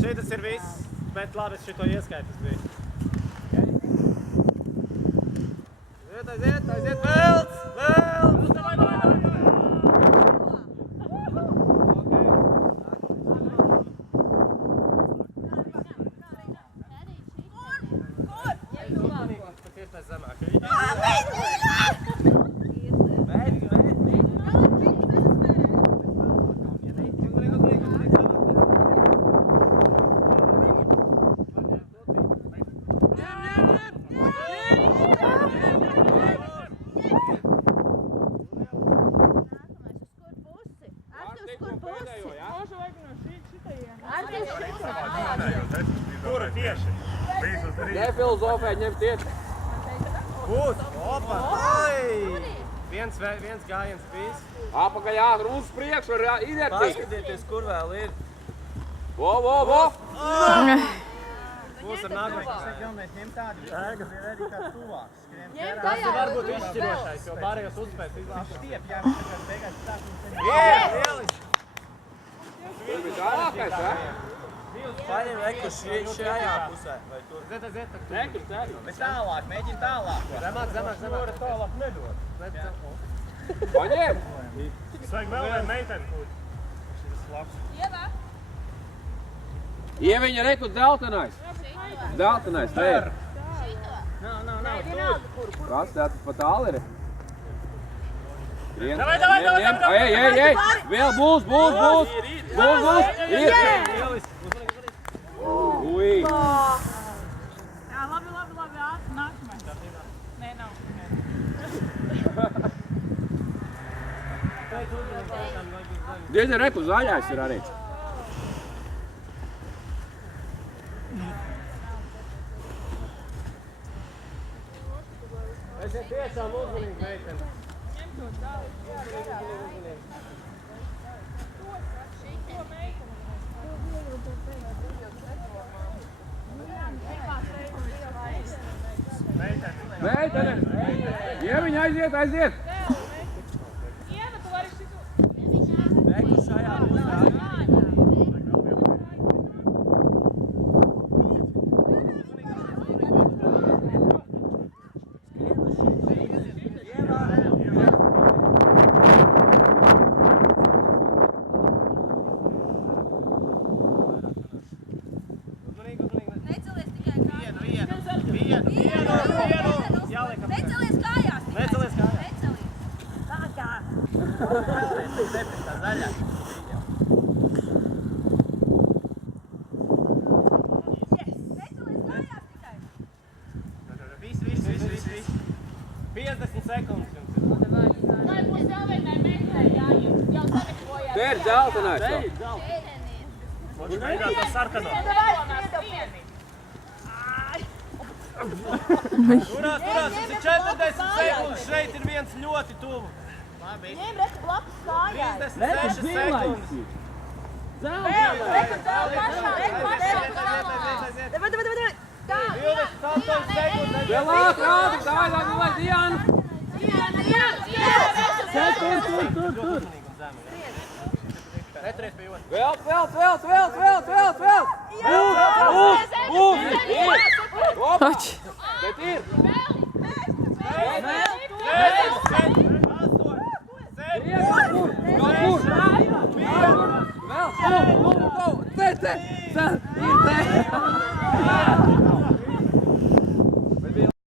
Šitas ir viss, bet labi, es šito ieskaitu bija. Aiziet, Velts! Nefilozofē, ņem tiet. Būs, opa! Viens gājiens bijis. Apakaļ ātri uz priekšu, inertīgi. Paskatieties, kur vēl ir. Vo! Būs ar nākamais. Ņem tādu, ir arī kāds tuvāks. Tas ir varbūt izšķirošais, jo pārējos uzspēs izlāst. Stiep, jā, mēs tagad beigās stāsim. Lieliski! Tas bija tālākais, ja? Paņem ekus šajā pusē. Aiziet. Ekus tevi. Bet tālāk, mēģini tālāk. Zemāk. Tālāk nedod. Paņem! Svajag vēl vai meiteni. Ieviņa reku deltenais. Deltenais, te ir. Kas tāds pa tāli ir? Ej! Vēl būs! Ir! Ui! Jā, labi, ātri nākamais. Nē, nav. Diezgan reku zaļais ir arī. Esiet tiešām uzmanīgi, meiteni. Meitene! Ieviņa, aiziet! Ieva, tu vari šito. Ekus šajā pusē. Necelies kājās! Tā zaļā. Viss. 50 sekundes jums ir. Lai būs vēl vienai meklē, jā, jau sagatavojās. Te ir deltenais vēl. Viņš beigās tā sarkano. Turās, jums ir 40 sekundes, šeit ir viens ļoti tuvu. Ņem reku blakus kājās! 36 sekundes. Vēl ātri, kājās, lai Diana! Tur. Neturies pie otras. Vēl! Bet ir! Vēl!